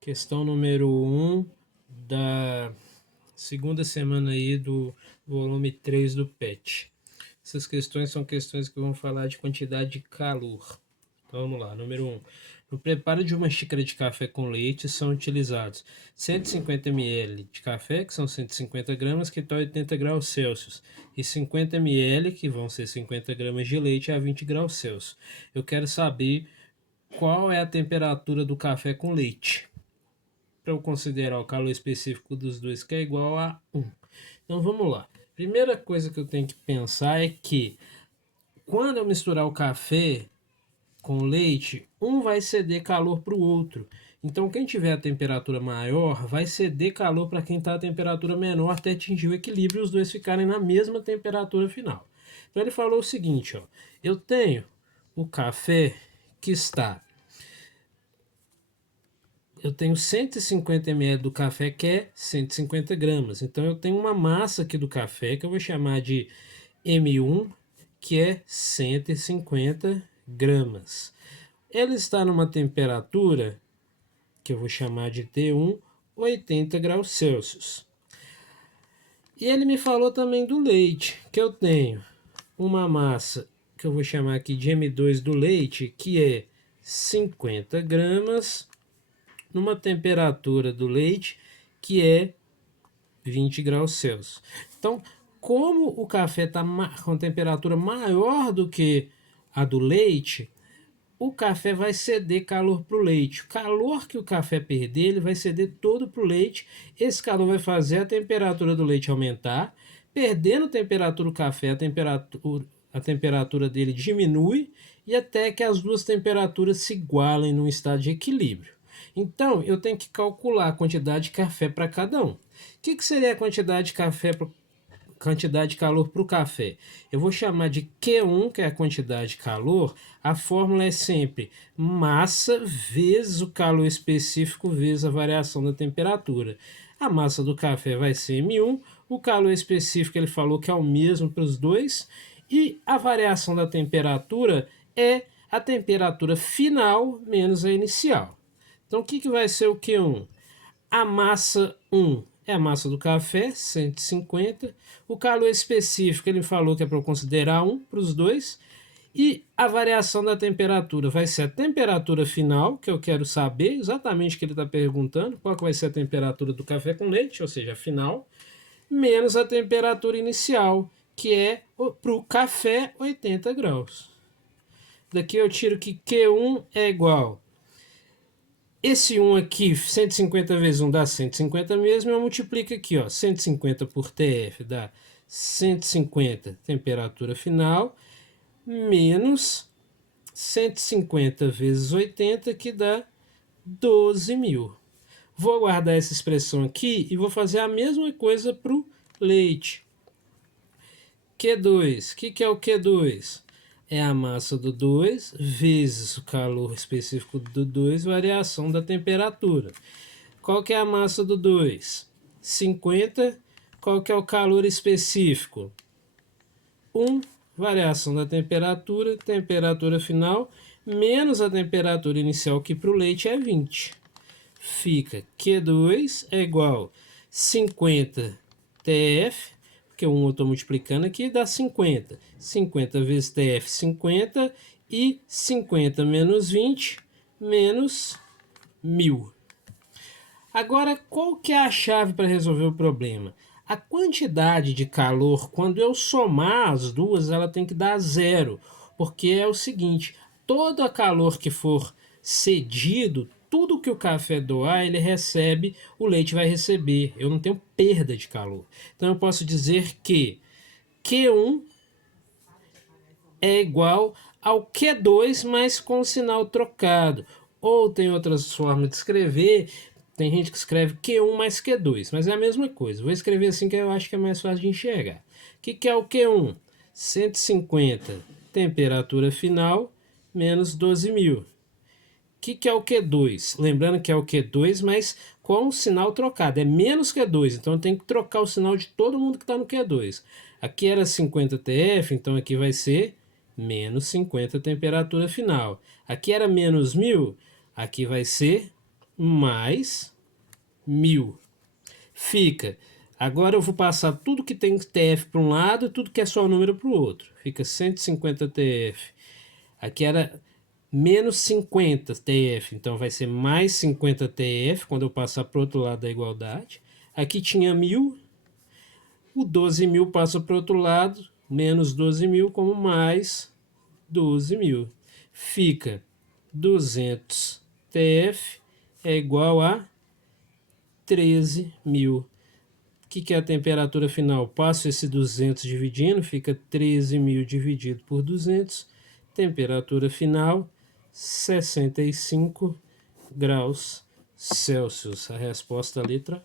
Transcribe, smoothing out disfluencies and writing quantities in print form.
Questão número 1 da segunda semana aí do volume 3 do PET. Essas questões são questões que vão falar de quantidade de calor. Então vamos lá, número 1. No preparo de uma xícara de café com leite são utilizados 150 ml de café, que são 150 gramas, que está a 80 graus Celsius, e 50 ml, que vão ser 50 gramas de leite, a 20 graus Celsius. Eu quero saber qual é a temperatura do café com leite, para eu considerar o calor específico dos dois, que é igual a 1. Então vamos lá. Primeira coisa que eu tenho que pensar é que quando eu misturar o café com o leite, um vai ceder calor para o outro. Então quem tiver a temperatura maior vai ceder calor para quem está a temperatura menor até atingir o equilíbrio e os dois ficarem na mesma temperatura final. Então ele falou o seguinte, ó, eu tenho o café que está eu tenho 150 ml do café, que é 150 gramas. Então eu tenho uma massa aqui do café que eu vou chamar de M1, que é 150 gramas. Ele está numa temperatura que eu vou chamar de T1, 80 graus Celsius. E ele me falou também do leite, que eu tenho uma massa que eu vou chamar aqui de M2 do leite, que é 50 gramas, numa temperatura do leite que é 20 graus Celsius. Então, como o café está com temperatura maior do que a do leite, o café vai ceder calor para o leite. O calor que o café perder, ele vai ceder todo para o leite. Esse calor vai fazer a temperatura do leite aumentar. Perdendo temperatura o café, a temperatura dele diminui e até que as duas temperaturas se igualem num estado de equilíbrio. Então, eu tenho que calcular a quantidade de café para cada um. O que seria a quantidade de café quantidade de calor para o café? Eu vou chamar de Q1, que é a quantidade de calor. A fórmula é sempre massa vezes o calor específico vezes a variação da temperatura. A massa do café vai ser M1, o calor específico ele falou que é o mesmo para os dois, e a variação da temperatura é a temperatura final menos a inicial. Então, o que vai ser o Q1? A massa 1 é a massa do café, 150. O calor específico, ele falou que é para eu considerar 1 para os dois. E a variação da temperatura vai ser a temperatura final, que eu quero saber exatamente o que ele está perguntando, qual que vai ser a temperatura do café com leite, ou seja, a final, menos a temperatura inicial, que é para o café 80 graus. Daqui eu tiro que Q1 é igual. Esse 1 aqui, 150 vezes 1 dá 150 mesmo, eu multiplico aqui, ó, 150 por TF dá 150 temperatura final, menos 150 vezes 80, que dá 12.000. Vou guardar essa expressão aqui e vou fazer a mesma coisa para o leite. Q2, o que é o Q2? É a massa do 2 vezes o calor específico do 2, variação da temperatura. Qual que é a massa do 2? 50. Qual que é o calor específico? 1, variação da temperatura, temperatura final, menos a temperatura inicial, que para o leite é 20. Fica Q2 é igual a 50 TF, porque o 1 eu estou multiplicando aqui, dá 50. 50 vezes TF, 50, e 50 menos 20, menos 1.000. Agora, qual que é a chave para resolver o problema? A quantidade de calor, quando eu somar as duas, ela tem que dar zero, porque é o seguinte, todo o calor que for cedido, tudo que o café doar, ele recebe, o leite vai receber. Eu não tenho perda de calor. Então eu posso dizer que Q1 é igual ao Q2, mas com o sinal trocado. Ou tem outras formas de escrever. Tem gente que escreve Q1 mais Q2, mas é a mesma coisa. Vou escrever assim que eu acho que é mais fácil de enxergar. O que é o Q1? 150 temperatura final menos 12.000. O que é o Q2? Lembrando que é o Q2, mas com o sinal trocado. É menos Q2, então eu tenho que trocar o sinal de todo mundo que está no Q2. Aqui era 50 TF, então aqui vai ser menos 50 temperatura final. Aqui era menos 1.000, aqui vai ser mais 1000. Fica. Agora eu vou passar tudo que tem TF para um lado e tudo que é só o número para o outro. Fica 150 TF. Aqui era menos 50 TF, então vai ser mais 50 TF quando eu passar para o outro lado da igualdade. Aqui tinha 1000, o 12.000 passa para o outro lado, menos 12.000 como mais 12.000. Fica 200 TF é igual a 13.000. O que é a temperatura final? Passo esse 200 dividindo, fica 13.000 dividido por 200. Temperatura final, 65 graus Celsius. A resposta, a letra